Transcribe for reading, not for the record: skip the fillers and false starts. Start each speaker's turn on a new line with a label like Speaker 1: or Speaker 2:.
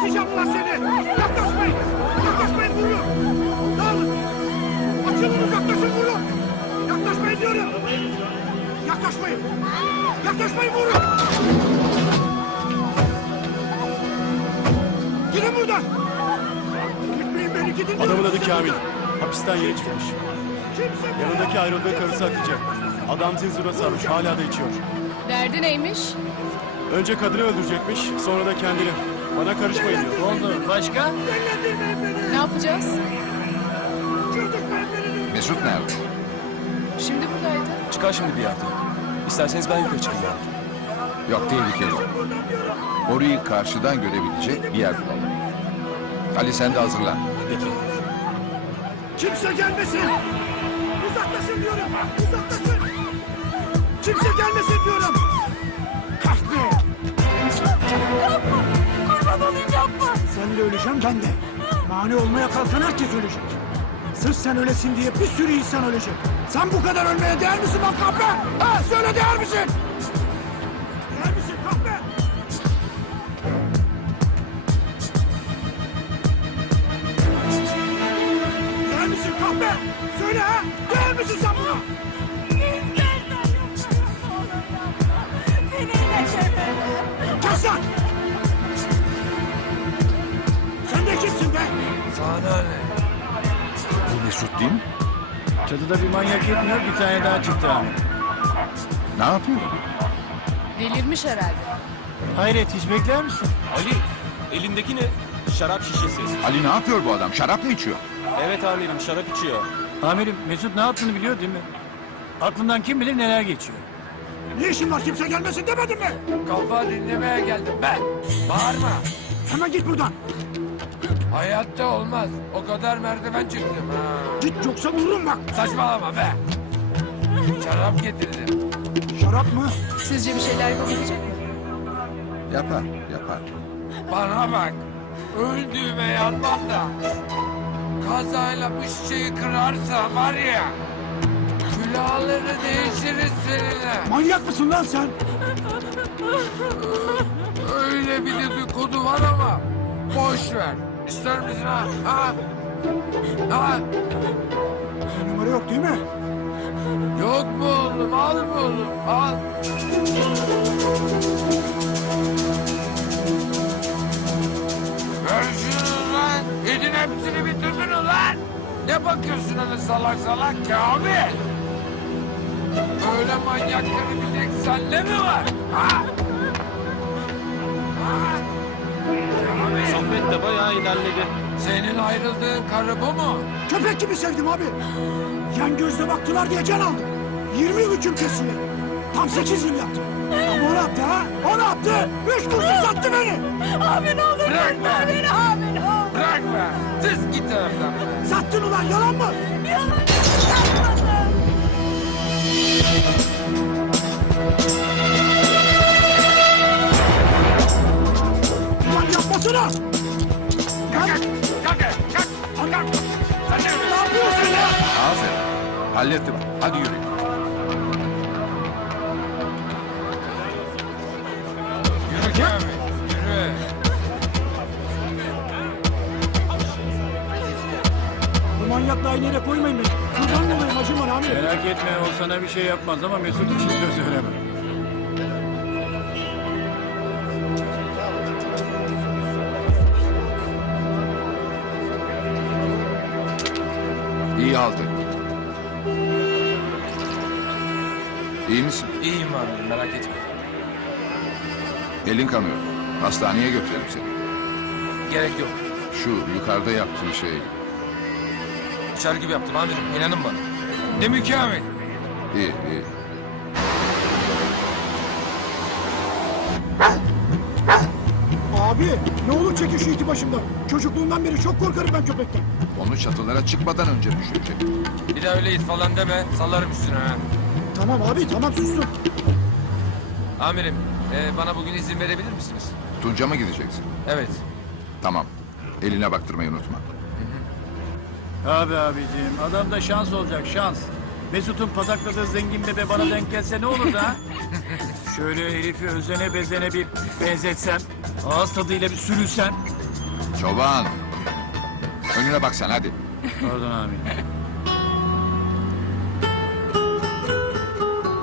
Speaker 1: Geberteceğim lan seni. Yaklaşmayın. Yaklaşmayın vuruyor. Dağılın. Açılın uzaklaşın vurun. Yaklaşmayın diyorum. Yaklaşmayın. Yaklaşmayın vurun. Gidin buradan. Gitmeyin beni gidin.
Speaker 2: Adamın adı Kamil. Hapisten yeni çıkmış. Yanındaki ayrıldığı karısı Hatice. Adam zinzura sarmış, hala da içiyor.
Speaker 3: Derdi neymiş?
Speaker 2: Önce kadını öldürecekmiş, sonra da kendini. Bana karışmayın diyor.
Speaker 4: Oldu. Başka?
Speaker 3: Ne yapacağız?
Speaker 5: Mesut nerede?
Speaker 3: Şimdi buradaydı.
Speaker 4: Çıkar şimdi bir yerden. İsterseniz ben yukarı çıkayım.
Speaker 5: Yok, tehlikeli. Orayı karşıdan görebilecek bir yer bulalım. Ali sen de hazırlan.
Speaker 4: Peki.
Speaker 1: Kimse gelmesin. Uzaklaşın diyorum. Uzaklaşın. Kimse gelmesin diyorum. Kahve.
Speaker 6: Yapma! Kurban olayım yapma!
Speaker 1: Sen de öleceksin ben de. Mani olmaya kalkan herkes ölecek. Sırf sen ölesin diye bir sürü insan ölecek. Sen bu kadar ölmeye değer misin lan kahve? Ha söyle değer misin? Değer misin kahve? Değer misin kahve? Söyle ha? Değer misin sen buna?
Speaker 6: İstersen yapma olur yapma! Seninle severim!
Speaker 1: Kes lan! Sen de kimsin be?
Speaker 4: Sana ne?
Speaker 5: Bu Mesut değil mi?
Speaker 4: Çatıda bir manyak yetmiyor, bir tane daha çıktı abi.
Speaker 5: Ne yapıyor?
Speaker 3: Delirmiş herhalde.
Speaker 4: Hayret, hiç bekler misin?
Speaker 7: Ali, elindeki ne? Şarap şişesi.
Speaker 5: Ali ne yapıyor bu adam? Şarap mı içiyor?
Speaker 7: Evet amirim, şarap içiyor.
Speaker 4: Amirim, Mesut ne yaptığını biliyor değil mi? Aklından kim bilir neler geçiyor.
Speaker 1: Ne işin var kimse gelmesin demedim mi?
Speaker 8: Kafa dinlemeye geldim ben. Bağırma.
Speaker 1: Hemen git buradan.
Speaker 8: Hayatta olmaz. O kadar merdiven çıktım. Ha.
Speaker 1: Git yoksa vururum bak.
Speaker 8: Saçmalama be. Şarap getirdim.
Speaker 1: Şarap mı?
Speaker 3: Sizce bir şeyler yapabilecek mi?
Speaker 5: Yapar, yapar.
Speaker 8: Bana bak. Öldüğüme yanmam da. Kazayla bu şişeyi kırarsa var ya. Külahları değişiriz seninle.
Speaker 1: Manyak mısın lan sen?
Speaker 8: Öyle bir dedikodu var ama. Boş ver. İster misin ha? Ha? Ha?
Speaker 1: Numara yok değil mi?
Speaker 8: Yok mu oğlum? Al mı oğlum? Al. Ver şunu lan. Yedin hepsini bitirdin ulan. Ne bakıyorsun öyle salak salak Kamil? Öyle manyakları bir tek sende mi var? Ha? Ha? Kamil.
Speaker 7: Sohbet de bayağı ilerledi.
Speaker 8: Senin ayrıldığın karı bu mu?
Speaker 1: Köpek gibi sevdim abi. Yan gözle baktılar diye can aldım. 20 hüküm kesildi. Tam 8 yıl yattım. Ama o ne yaptı ha? O ne yaptı? 3 kurşun sattı beni.
Speaker 6: Abi ne olur
Speaker 8: Bırak
Speaker 6: bırakma
Speaker 8: be.
Speaker 6: beni abi ne olur!
Speaker 8: Bırak be. Siz git oradan.
Speaker 1: Sattın ulan yalan mı?
Speaker 6: Yalan yapmadım!
Speaker 1: Ulan yapmasana.
Speaker 8: Kalk. Kalk. Kalk. Kalk. Sen
Speaker 1: Ne yapıyorsun ya?
Speaker 5: Aferin. Hallettim. Hadi yürü.
Speaker 8: Yürü Kamil. Yürü.
Speaker 1: Bu manyakla aynı yere koymayın beni. Kurban olayım acım var abi.
Speaker 4: Merak etme, o sana bir şey yapmaz ama Mesut için söz veremem.
Speaker 5: İyi aldın. İyi misin?
Speaker 8: İyiyim abi merak etme.
Speaker 5: Elin kanıyor. Hastaneye götürelim seni.
Speaker 8: Gerek yok.
Speaker 5: Şu yukarıda yaptığın şey.
Speaker 8: İçer gibi yaptım amirim inanın bana. Ne mükemmel.
Speaker 5: İyi, iyi.
Speaker 1: Abi ne olur çekin şu iti başımdan. Çocukluğumdan beri çok korkarım ben köpekten.
Speaker 5: Onu çatılara çıkmadan önce düşürecek.
Speaker 8: Bir de öyle it falan deme sallarım üstüne ha.
Speaker 1: Tamam abi tamam sustum.
Speaker 8: Amirim bana bugün izin verebilir misiniz?
Speaker 5: Tunca mı gideceksin?
Speaker 8: Evet.
Speaker 5: Tamam. Eline baktırmayı unutma.
Speaker 4: Abi abiciğim, adamda şans olacak, şans. Mesut'un patakladığı zengin bebe bana denk gelse ne olur da? Şöyle herifi özene bezene bir benzetsem, ağız tadıyla bir sürülsem.
Speaker 5: Çoban. Önüne bak sen hadi.
Speaker 4: Pardon amirim.